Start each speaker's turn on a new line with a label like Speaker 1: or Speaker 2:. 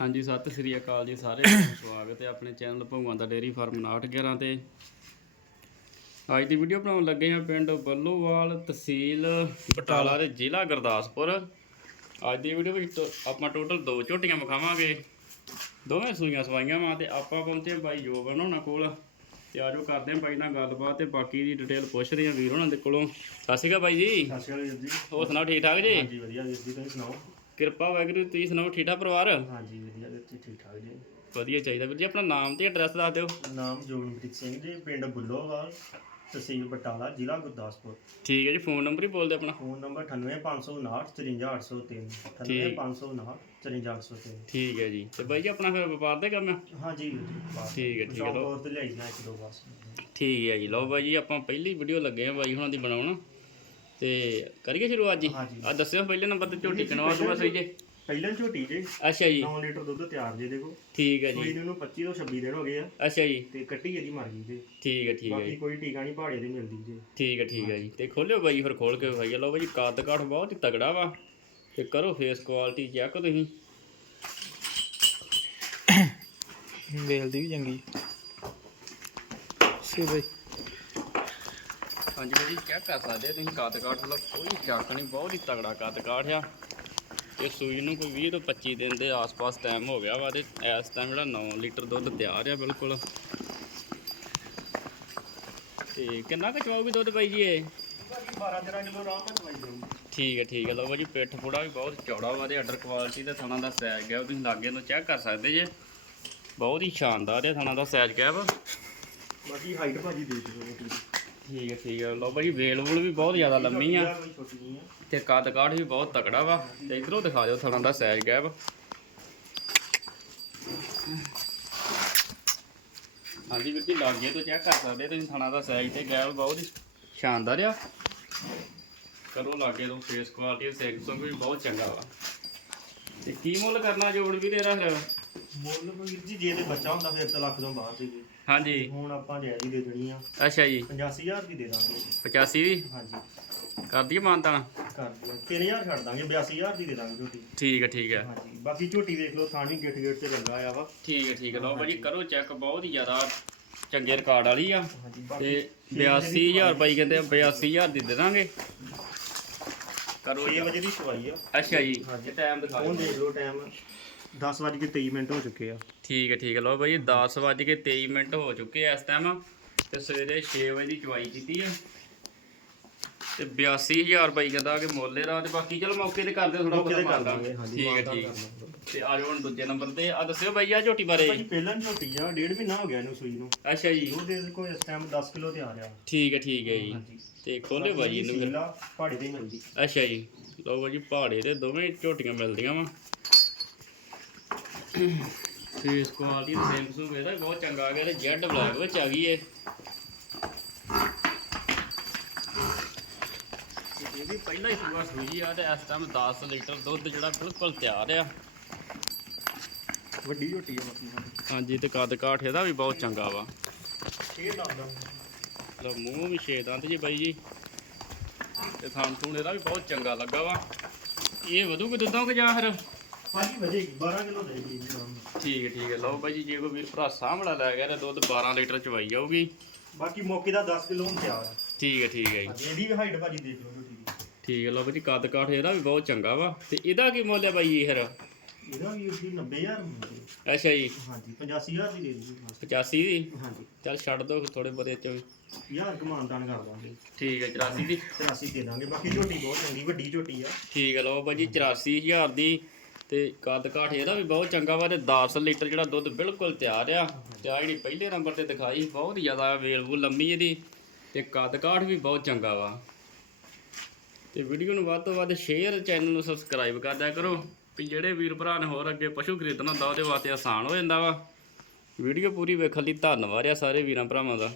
Speaker 1: ਹਾਂਜੀ ਸਤਿ ਸ੍ਰੀ ਅਕਾਲ ਜੀ ਸਾਰਿਆਂ ਨੂੰ ਸਵਾਗਤ ਹੈ ਆਪਣੇ ਚੈਨਲ ਭਗਵਾਨ ਦਾ ਡੇਰੀ ਫਾਰਮ 911 ਤੇ। ਅੱਜ ਦੀ ਵੀਡੀਓ ਬਣਾਉਣ ਲੱਗੇ ਹਾਂ ਪਿੰਡ ਬੱਲੋਵਾਲ ਤਹਿਸੀਲ ਬਟਾਲਾ ਤੇ ਜ਼ਿਲ੍ਹਾ ਗੁਰਦਾਸਪੁਰ। ਅੱਜ ਦੀ ਵੀਡੀਓ ਵਿੱਚ ਆਪਾਂ ਟੋਟਲ ਦੋ ਝੋਟੀਆਂ ਵਿਖਾਵਾਂਗੇ। ਦੋਵੇਂ ਸੂਈਆਂ ਸਵਾਈਆਂ ਵਾਂ ਤੇ ਆਪਾਂ ਪਹੁੰਚੇ ਬਾਈ ਜੋਬਨ ਹੋਣਾ ਕੋਲ। ਤੇ ਆਜੋ ਕਰਦੇ ਹਾਂ ਬਾਈ ਨਾਲ ਗੱਲਬਾਤ ਤੇ ਬਾਕੀ ਦੀ ਡਿਟੇਲ ਪੁੱਛਦੇ ਹਾਂ ਵੀਰ ਹੋਣਾ ਦੇ ਕੋਲੋਂ। ਸਤਿ ਸ਼੍ਰੀ ਅਕਾਲ ਬਾਈ ਜੀ।
Speaker 2: ਸਤਿ ਸ਼੍ਰੀ ਅਕਾਲ ਜੀ।
Speaker 1: ਹੋਰ ਸੁਣਾਓ ਠੀਕ ਠਾਕ ਜੀ?
Speaker 2: ਹਾਂਜੀ ਵਧੀਆ ਜੀ ਤੁਸੀਂ ਸੁਣਾਓ?
Speaker 1: ਕਿਰਪਾ ਵਾਹਿਗੁਰੂ ਤੁਸੀਂ ਸੁਣਾਓ ਠੀਕ ਠਾਕ ਪਰਿਵਾਰ?
Speaker 2: ਹਾਂਜੀ ਵਧੀਆ ਵੀਰ ਜੀ ਠੀਕ ਠਾਕ ਜੀ।
Speaker 1: ਵਧੀਆ ਚਾਹੀਦਾ ਵੀਰ ਜੀ ਆਪਣਾ ਨਾਮ ਤੇ ਐਡਰੈਸ ਦੱਸ ਦਿਓ।
Speaker 2: ਨਾਮ ਜੋਗਨਪ੍ਰੀਤ ਸਿੰਘ ਜੀ ਪਿੰਡ ਬੁੱਲੋਵਾਲ ਤਹਿਸੀਲ ਬਟਾਲਾ ਜ਼ਿਲ੍ਹਾ ਗੁਰਦਾਸਪੁਰ।
Speaker 1: ਠੀਕ ਹੈ ਜੀ ਫੋਨ ਨੰਬਰ ਹੀ ਬੋਲ ਦਿਓ ਆਪਣਾ।
Speaker 2: ਫੋਨ ਨੰਬਰ 98559 54803 98559 54803
Speaker 1: ਠੀਕ। ਹੈ ਜੀ ਤੇ ਬਾਈ ਜੀ ਆਪਣਾ ਫਿਰ ਵਪਾਰ ਦਾ ਕੰਮ ਹੈ
Speaker 2: ਹਾਂਜੀ ਵੀਰ ਜੀ ਬਸ
Speaker 1: ਠੀਕ ਹੈ ਠੀਕ ਹੈ
Speaker 2: ਸ਼ੌਕ
Speaker 1: ਲਓ।
Speaker 2: ਤੌਰ ਤੇ ਲਿਆਈ ਨਾ ਇੱਕ ਦੋ ਬਸ
Speaker 1: ਠੀਕ ਹੈ ਜੀ ਲਓ ਬਾਈ ਜੀ ਆਪਾਂ ਪਹਿਲੀ ਵੀਡੀਓ ਲੱਗੇ ਆ ਬਾਈ ਹੁਣਾਂ ਦੀ ਬਣਾਉਣ। ਤੇ ਕਰੀਏ ਸ਼ੁਰੂ ਅੱਜ ਜੀ
Speaker 2: ਹਾਂਜੀ।
Speaker 1: ਆ ਦੱਸਿਓ ਪਹਿਲੇ ਨੰਬਰ ਤੇ ਝੋਟੀ ਕਿਨਵਾ ਤੋਂ ਬਸ ਜੀ।
Speaker 2: ਪਹਿਲਾਂ ਝੋਟੀ ਜੀ।
Speaker 1: ਅੱਛਾ ਜੀ।
Speaker 2: 9 ਲੀਟਰ ਦੁੱਧ ਤਿਆਰ ਜੇ ਦੇਖੋ।
Speaker 1: ਠੀਕ ਹੈ
Speaker 2: ਕੋਈ
Speaker 1: ਜੀ
Speaker 2: ਨੂੰ 25 ਤੋਂ 26 ਦਿਨ ਹੋ ਗਏ ਆ।
Speaker 1: ਅੱਛਾ ਜੀ।
Speaker 2: ਤੇ ਕੱਟੀ ਇਹਦੀ ਮਰ ਗਈ ਜੀ।
Speaker 1: ਠੀਕ ਹੈ ਠੀਕ ਹੈ
Speaker 2: ਬਾਕੀ
Speaker 1: ਜੀ।
Speaker 2: ਕੋਈ ਟੀਕਾ ਨਹੀਂ ਪਹਾੜੇ ਦੀ ਮਿਲਦੀ ਜੀ।
Speaker 1: ਠੀਕ ਹੈ ਠੀਕ ਹੈ ਜੀ। ਤੇ ਖੋਲਿਓ ਬਾਈ ਫਿਰ ਖੋਲ ਕੇ ਭਾਈ ਲਓ ਬਾਈ ਕੱਦ ਕਾਠ ਬਹੁਤ ਹੀ ਤਗੜਾ ਵਾ। ਤੇ ਕਰੋ ਫੇਸ ਕੁਆਲਿਟੀ ਚੈੱਕ ਤੁਸੀਂ।
Speaker 3: ਵੇਲ ਦੀ ਵੀ ਚੰਗੀ। ਸੀ ਬਈ।
Speaker 1: ਹਾਂਜੀ ਜੀ ਚੈੱਕ ਕਰ ਸਕਦੇ ਤੁਸੀਂ ਕੱਦ ਕਾਠ ਮਤਲਬ ਕੋਈ ਚੱਕ ਨਹੀਂ, ਬਹੁਤ ਹੀ ਤਗੜਾ ਕੱਦ ਕਾਠ ਆ। ਇਹ ਸੂਈ ਨੂੰ ਕੋਈ 20 ਤੋਂ 25 ਦਿਨ ਦੇ ਆਸ-ਪਾਸ ਟਾਈਮ ਹੋ ਗਿਆ ਵਾ ਤੇ ਇਸ ਟਾਈਮ ਜਿਹੜਾ 9 ਲੀਟਰ ਦੁੱਧ ਤਿਆਰ ਆ ਬਿਲਕੁਲ। ਤੇ ਕਿੰਨਾ ਕੁ ਚਵਾਉਗੀ ਦੁੱਧ ਬਾਈ ਜੀ ਇਹ?
Speaker 2: 12 13 ਕਿਲੋ ਆਰਾਮ ਨਾਲ ਦਵਾਈ ਦਊ
Speaker 1: ਠੀਕ ਹੈ ਠੀਕ ਹੈ ਲਓ ਜੀ, ਪਿੱਠ ਪੂੜਾ ਵੀ ਬਹੁਤ ਚੌੜਾ ਵਾ ਤੇ ਆਰਡਰ ਕੁਆਲਿਟੀ ਤੇ ਥਣਾ ਦਾ ਸਾਈਜ਼ ਗਿਆ ਤੁਸੀਂ ਲਾਗੇ ਤੋਂ ਚੈੱਕ ਕਰ ਸਕਦੇ ਜੇ। ਬਹੁਤ ਹੀ ਸ਼ਾਨਦਾਰ ਹੈ ਥਣਾ ਦਾ ਸਾਈਜ਼ ਗਿਆ ਵਾ।
Speaker 2: ਬਾਕੀ ਹਾਈਟ ਭਾਜੀ ਦੇਖ ਲਓ।
Speaker 1: ਠੀਕ ਹੈ ਠੀਕ ਹੈ। ਲਓ ਬਾਈ, ਵੇਲ ਵੂਲ ਵੀ ਬਹੁਤ ਜ਼ਿਆਦਾ ਲੰਮੀ ਆ।
Speaker 2: ਕੋਈ ਛੋਟੀ
Speaker 1: ਤੇ ਕੱਦ ਕਾਠ ਵੀ ਬਹੁਤ ਤਕੜਾ ਵਾ। ਤੇ ਇਧਰੋਂ ਦਿਖਾ ਦਿਓ ਥਣਾ ਦਾ ਸਾਈਜ਼ ਗੈਬ ਹਾਂਜੀ ਵੀਰ ਜੀ, ਲਾਗੇ ਤੋਂ ਚੈੱਕ ਕਰ ਸਕਦੇ ਤੁਸੀਂ ਥਣਾ ਦਾ ਸਾਈਜ਼ ਤੇ ਗੈਪ ਬਹੁਤ ਹੀ ਸ਼ਾਨਦਾਰ ਆ। ਕਰੋ ਲਾਗੇ ਤੋਂ ਫੇਸ ਕੁਆਲਿਟੀ ਸੈਕਸੋਂ ਵੀ ਬਹੁਤ ਚੰਗਾ ਵਾ। ਤੇ ਕੀ ਮੁੱਲ ਕਰਨਾ ਜੋੜ ਵੀ ਤੇਰਾ ਫਿਰ?
Speaker 2: ਮੁੱਲ ਵੀਰ ਜੀ ਜੇ ਤੇ ਬੱਚਾ ਹੁੰਦਾ ਫਿਰ ਤਾਂ ਲੱਖ ਤੋਂ ਬਾਹਰ ਸੀਗੀ
Speaker 1: ਹਾਂਜੀ।
Speaker 2: ਹੁਣ ਆਪਾਂ ਜਾਇਜ਼ ਹੀ ਦੇ ਦੇਣੀ ਆ।
Speaker 1: ਅੱਛਾ ਜੀ।
Speaker 2: 85000 ਦੀ ਦੇ ਦਾਂਗੇ।
Speaker 1: 85 ਵੀ?
Speaker 2: ਹਾਂਜੀ।
Speaker 1: ਕਰ ਦਈਏ ਮਾਨਤਾਣਾ
Speaker 2: ਕਰ ਦਿਓ। 3000 ਛੱਡ ਦਾਂਗੇ 82000 ਦੀ ਦੇ ਦਾਂਗੇ ਝੋਟੀ
Speaker 1: ਠੀਕ ਹੈ ਠੀਕ ਹੈ
Speaker 2: ਹਾਂਜੀ। ਬਾਕੀ ਝੋਟੀ ਦੇਖ ਲਓ ਥਾਣੀ ਗਿੱਟ ਗਿੱਟ ਤੇ ਲੱਗਾ ਆ ਵਾ।
Speaker 1: ਠੀਕ ਹੈ ਠੀਕ ਹੈ ਲਓ ਭਾਜੀ ਕਰੋ ਚੈੱਕ ਬਹੁਤ ਹੀ ਜ਼ਿਆਦਾ ਚੰਗੇ ਰਿਕਾਰਡ ਵਾਲੀ ਆ।
Speaker 2: ਹਾਂਜੀ
Speaker 1: ਤੇ 82000 ਬਾਈ ਕਹਿੰਦੇ ਆ, 82000 ਦੀ ਦੇ ਦਾਂਗੇ। ਕਰੋ
Speaker 2: 6
Speaker 1: ਜੀ
Speaker 2: ਵਜੇ ਦੀ ਸਵਾਈ ਆ।
Speaker 1: ਅੱਛਾ ਜੀ। ਇਹ ਟਾਈਮ ਦਿਖਾ
Speaker 2: ਹੁਣ
Speaker 1: ਦਿਓ।
Speaker 2: ਦੇਖ ਲਓ ਟਾਈਮ 10 ਵਜੇ ਕੇ 23 ਮਿੰਟ ਹੋ ਚੁੱਕੇ ਆ।
Speaker 1: ਠੀਕ ਹੈ ਠੀਕ ਹੈ। ਲਓ ਭਾਜੀ 10 ਵੱਜ ਕੇ 23 ਮਿੰਟ ਹੋ ਚੁੱਕੇ ਆ ਇਸ ਟਾਈਮ ਤੇ ਸਵੇਰੇ 6 ਵਜੇ ਦੀ ਚੁਆਈ ਕੀਤੀ ਆ। ਤੇ 82000 ਬਾਈ ਕਹਿੰਦਾ ਕਿ ਮੁੱਲ ਇਹਦਾ ਤੇ ਬਾਕੀ ਚਲੋ ਮੌਕੇ ਤੇ ਕਰਦੇ ਥੋੜਾ
Speaker 2: ਮੌਕੇ
Speaker 1: ਬਹੁਤਾ
Speaker 2: ਤੇ ਕਰ ਦਾਂਗੇ
Speaker 1: ਠੀਕ ਹੈ ਠੀਕ। ਤੇ ਆ ਜਾਓ ਹੁਣ ਦੂਜੇ ਨੰਬਰ ਤੇ। ਆ ਦੱਸਿਓ ਬਾਈ ਆ ਝੋਟੀ ਬਾਰੇ।
Speaker 2: ਭਾਜੀ ਪਹਿਲਾਂ ਝੋਟੀ ਆ ਡੇਢ ਮਹੀਨਾ ਹੋ ਗਿਆ ਇਹਨੂੰ ਸੂਈ ਨੂੰ।
Speaker 1: ਅੱਛਾ ਜੀ।
Speaker 2: ਦੁੱਧ ਦੇ ਕੋਈ ਇਸ ਟਾਈਮ 10 ਕਿਲੋ ਤੇ ਆ ਰਿਹਾ।
Speaker 1: ਠੀਕ ਹੈ ਠੀਕ ਹੈ ਜੀ। ਤੇ ਖੋਲੇ ਬਾਈ ਇਹਨੂੰ ਫਿਰ।
Speaker 2: ਪਹਾੜੀ ਤੇ ਮਿਲਦੀ।
Speaker 1: ਅੱਛਾ ਜੀ। ਲਓ ਬਾਜੀ ਪਹਾੜੇ ਤੇ ਦੋਵੇਂ ਝੋਟੀਆਂ ਮਿਲਦੀਆਂ ਵਾ। ਫੇਸ ਕੁਆਲਿਟੀ ਤੇ ਸੇਮ ਸੂ ਇਹਦਾ ਬਹੁਤ ਚੰਗਾ ਆ ਗਿਆ ਤੇ ਜੈਡ ਬਲੈਕ ਵਿੱਚ ਆ ਗਈ ਏ ਇਹ ਵੀ ਪਹਿਲਾਂ ਹੀ ਸੂਆ ਸੂਈ ਆ ਤੇ ਇਸ ਟਾਈਮ 10 ਲੀਟਰ ਦੁੱਧ ਜਿਹੜਾ ਬਿਲਕੁਲ ਤਿਆਰ ਆ।
Speaker 2: ਵੱਡੀ ਝੋਟੀ ਆ ਮਤਲਬ
Speaker 1: ਹਾਂਜੀ ਤੇ ਕੱਦ ਕਾਠ ਇਹਦਾ ਵੀ ਬਹੁਤ ਚੰਗਾ ਵਾ।
Speaker 2: ਦੱਸਦਾ
Speaker 1: ਲਓ ਮੂੰਹ ਵੀ ਛੇ ਦੰਦ ਜੀ ਬਾਈ ਜੀ। ਤੇ ਥਾਂ ਥੂਣ ਇਹਦਾ ਵੀ ਬਹੁਤ ਚੰਗਾ ਲੱਗਾ ਵਾ। ਇਹ ਵਧੂ ਕਿ ਦੁੱਧੋਂ ਕਿ ਜਾਂ ਫਿਰ
Speaker 2: ਭਾਜੀ ਵਧੇਗੀ 12 ਕਿਲੋ ਦੇਗੀ ਜੀ ਆਰਾਮ ਨਾਲ।
Speaker 1: ਠੀਕ ਹੈ ਠੀਕ ਹੈ। ਲਓ ਭਾਈ ਜੀ ਜੇ ਕੋਈ ਵੀਰ ਭਰਾ ਸਾਹਮਣਾ ਲੈ ਗਿਆ ਤੇ ਦੁੱਧ 12 ਲੀਟਰ ਚਵਾਈ ਜਾਊਗੀ।
Speaker 2: ਬਾਕੀ ਮੌਕੇ ਦਾ 10 ਕਿਲੋ ਹੁਣ ਤਿਆਰ ਆ।
Speaker 1: ਠੀਕ ਹੈ ਠੀਕ ਹੈ ਜੀ।
Speaker 2: ਹਾਂਜੀ, ਇਹਦੀ ਵੀ ਹਾਈਟ ਭਾਜੀ ਦੇਖ ਲਓ ਦੀ
Speaker 1: ਠੀਕ ਹੈ। ਲਓ ਜੀ ਕੱਦ ਕਾਠ ਇਹਦਾ ਵੀ ਬਹੁਤ ਚੰਗਾ ਵਾ। ਤੇ ਇਹਦਾ ਕੀ ਮੁੱਲ ਹੈ ਬਾਈ ਇਹ ਫਿਰ?
Speaker 2: ਇਹਦਾ ਵੀ ਉਸਦੀ 90000 ਹੁੰਦੀ
Speaker 1: ਅੱਛਾ ਜੀ।
Speaker 2: ਹਾਂਜੀ 85000 ਦੀ ਦੇ ਦੂਗੀ
Speaker 1: 85 ਦੀ?
Speaker 2: ਹਾਂਜੀ।
Speaker 1: ਚੱਲ ਛੱਡ ਦੋ ਥੋੜੇ ਬੜੇ ਚ
Speaker 2: ਯਾਰ ਕਮਾਨਦਾਨ ਕਰ ਦਾਂਗੇ।
Speaker 1: ਠੀਕ ਹੈ 84 ਦੀ।
Speaker 2: 83 ਦੇ ਦਾਂਗੇ। ਬਾਕੀ ਝੋਟੀ ਬਹੁਤ ਚੰਗੀ ਵੱਡੀ ਝੋਟੀ ਆ।
Speaker 1: ਠੀਕ ਹੈ ਲਓ ਜੀ 84000 ਦੀ। ਤੇ ਕੱਦ ਕਾਠ ਇਹਦਾ ਵੀ ਬਹੁਤ ਚੰਗਾ ਵਾ ਤੇ 10 ਲੀਟਰ ਜਿਹੜਾ ਦੁੱਧ ਬਿਲਕੁਲ ਤਿਆਰ ਆ। ਤੇ ਆ ਜਿਹੜੀ ਪਹਿਲੇ ਨੰਬਰ ਤੇ ਦਿਖਾਈ, ਬਹੁਤ ਜ਼ਿਆਦਾ ਵੇਲ ਵੇਲਬੂ ਲੰਮੀ ਇਹਦੀ। ਤੇ ਕੱਦ ਕਾਠ ਵੀ ਬਹੁਤ ਚੰਗਾ ਵਾ। ਤੇ ਵੀਡੀਓ ਨੂੰ ਵੱਧ ਤੋਂ ਵੱਧ ਸ਼ੇਅਰ ਚੈਨਲ ਨੂੰ ਸਬਸਕ੍ਰਾਈਬ ਕਰ ਦਿਆ ਕਰੋ, ਵੀ ਜਿਹੜੇ ਵੀਰ ਭਰਾ ਨੇ ਹੋਰ ਅੱਗੇ ਪਸ਼ੂ ਖਰੀਦਣਾ ਹੁੰਦਾ, ਉਹਦੇ ਵਾਸਤੇ ਆਸਾਨ ਹੋ ਜਾਂਦਾ ਵਾ। ਵੀਡੀਓ ਪੂਰੀ ਵੇਖਣ ਲਈ ਧੰਨਵਾਦ ਆ ਸਾਰੇ ਵੀਰਾਂ ਭਰਾਵਾਂ ਦਾ।